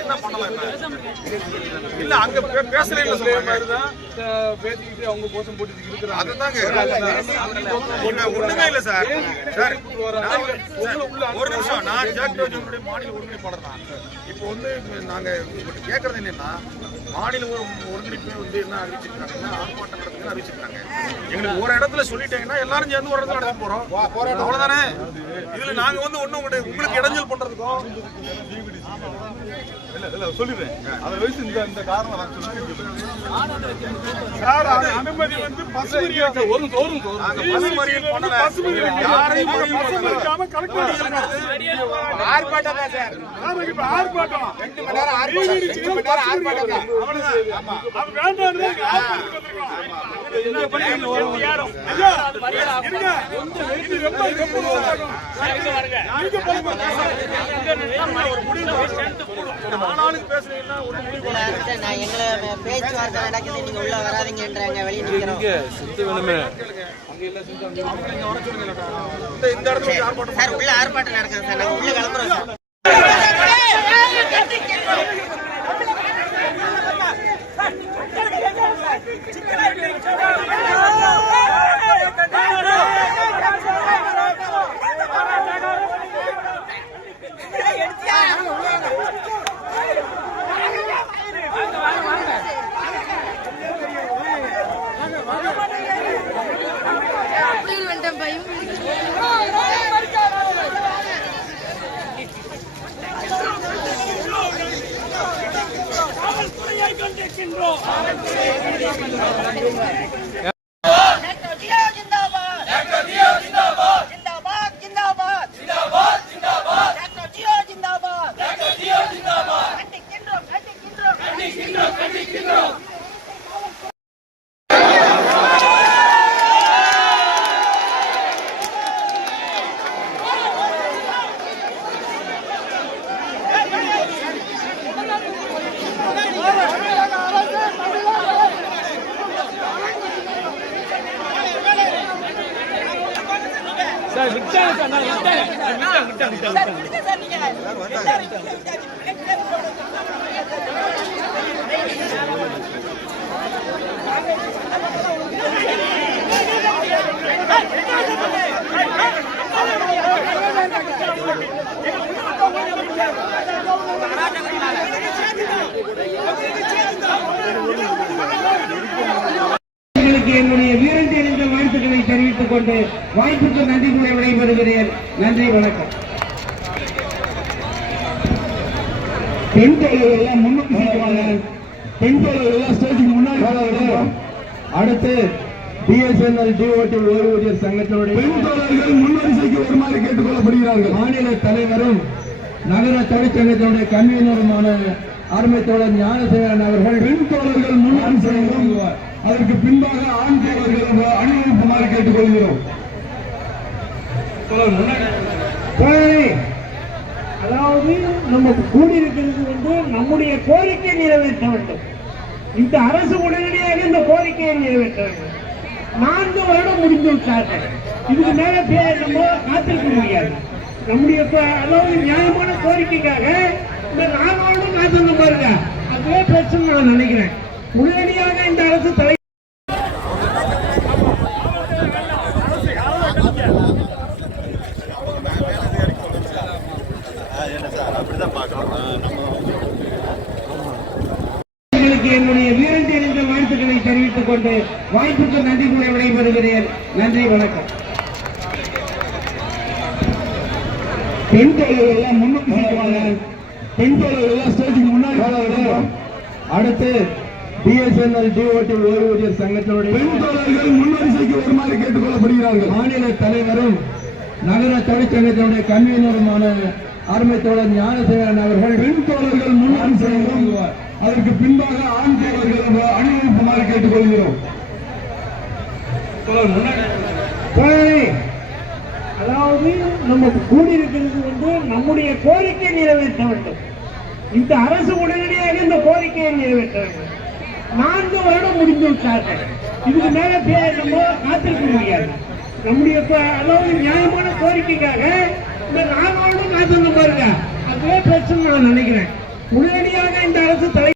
என்ன பண்ணலாம் இல்ல அங்க பேசல பேசிக்கிட்டு அவங்க கோஷம் போட்டு இருக்கிறாங்க. அதுதாங்க ஒண்ணுமே இல்ல சார். சார் ஒரு நிமிஷம், நான் ஜாக்டோஜனுடைய மாநில ஒருங்கிணைப்பாளர் தான். இப்போ நாங்க கேட்கறது என்னன்னா, மாநில ஒருங்கிணைப்பு என்ன அறிவிச்சிருக்காங்கன்னா, ஆர்ப்பாட்டம் நடத்துன்னு அறிவிச்சிருக்காங்க. எங்களுக்கு ஒரு இடத்துல சொல்லிட்டீங்கன்னா எல்லாரும் சேர்ந்து ஒரு இடத்துல நடத்த போறோம், அவ்வளவுதானே. இதுல நாங்க உங்களுக்கு இடைஞ்சல் பண்றதுக்கும் சொல்லிடுறேன். அதை வச்சு இந்த காரணம் அனுமதி பசுமறியல் பண்ணல. யாரையும் ஆர்ப்பாட்டம் ஆர்ப்பாட்டம் 2 மணி நேரம் ஆர்ப்பாட்டம். எங்களை பேச்சுவார்த்தை நடக்குது, நீங்க உள்ள வராதீங்கன்றாங்க, வெளியே நிக்கிறோம். சார் உள்ள ஆர்ப்பாட்டம் நடக்குது சார், நாங்க உள்ள கிளம்புறோம் சார். என்னுடைய வீரன் தெரிந்த வாழ்த்துக்களை தெரிவித்துக் கொண்டு வாய்ப்புக்கு நன்றி கூற விடைபெறுகிறேன். நன்றி, வணக்கம். பெண் தோழர்கள் எல்லாம் முன்னுக்கு சொல்லுவாங்க. பெண் தோழர்கள் எல்லாம் ஸ்டேஜுக்கு முன்னாடி. அடுத்து பிஎஸ்என்எல் டிஓடி ஓய்வூதியர் சங்கத்தினுடைய பெண் தோழர்கள் முன்வரிசைக்கு வருமாறு கேட்டுக் கொள்ளப்படுகிறார்கள். மாநில தலைவரும் நகர தொழிற்சங்கத்தினுடைய கன்வீனருமான அருமை தோழர் ஞானசேகரன் அவர்கள் பெண் தோழர்கள் முன்வரிசை வாங்குவார். அதற்கு பின்பாக ஆண் தோழர்கள் அணிவகுப்புமாறு கேட்டுக் கொள்கிறோம். அதாவது நம்ம கூடியிருக்கிறது நம்முடைய கோரிக்கை நிறைவேற்ற வேண்டும். இந்த அரசு உடனடியாக இந்த கோரிக்கையை நிறைவேற்ற வேண்டும். 4 வருடம் முடிந்து விட்டார்கள். இதுக்கு மேல நம்ம காத்திருக்க முடியாது. நம்முடைய அதாவது நியாயமான கோரிக்கைக்காக இந்த 4 வருடம் காத்திருந்த பாருங்க, அதுவே பிரச்சனை நான் நினைக்கிறேன். உடனடியாக இந்த அரசு தலை என்னுடைய வீரன் தெரிந்த வாழ்த்துக்களை தெரிவித்துக் கொண்டு வாய்ப்புக்கு நன்றி கூற விடைபெறுகிறேன். நன்றி, வணக்கம். பெண் தோழர்கள் எல்லாம் முன்னுக்கு சொல்லுவாங்க. பெண் தோழர்கள் எல்லாம் ஸ்டேஜுக்கு முன்னாடி. அடுத்து பிஎஸ்என்எல் டிஓடி ஓய்வூதியர் சங்கத்தினுடைய பெண் தோழர்கள் முன்வரிசைக்கு வருமாறு கேட்டுக் கொள்ளப்படுகிறார்கள். மாநில தலைவரும் நகர தொழிற்சங்கத்தினுடைய கன்வீனருமான அருமை தோழர் ஞானசேகரன் அவர்கள் பெண் தோழர்கள் முன்வரிசை வாங்குவார். அதற்கு பின்பாக ஆண் தோழர்கள் அணிவகுப்புமாறு கேட்டுக் கொள்கிறோம். அதாவது நம்ம கூடியிருக்கிறது நம்முடைய கோரிக்கை நிறைவேற்ற வேண்டும். இந்த அரசு உடனடியாக இந்த கோரிக்கையை நிறைவேற்ற வேண்டும். 4 வருடம் முடிந்து விட்டார்கள். இதுக்கு மேல நம்ம காத்திருக்க முடியாது. நம்முடைய அதாவது நியாயமான கோரிக்கைக்காக இந்த 4 வருடம் காத்திருந்த பாருங்க, அதுவே பிரச்சனை நான் நினைக்கிறேன். உடனடியாக இந்த அரசு தலை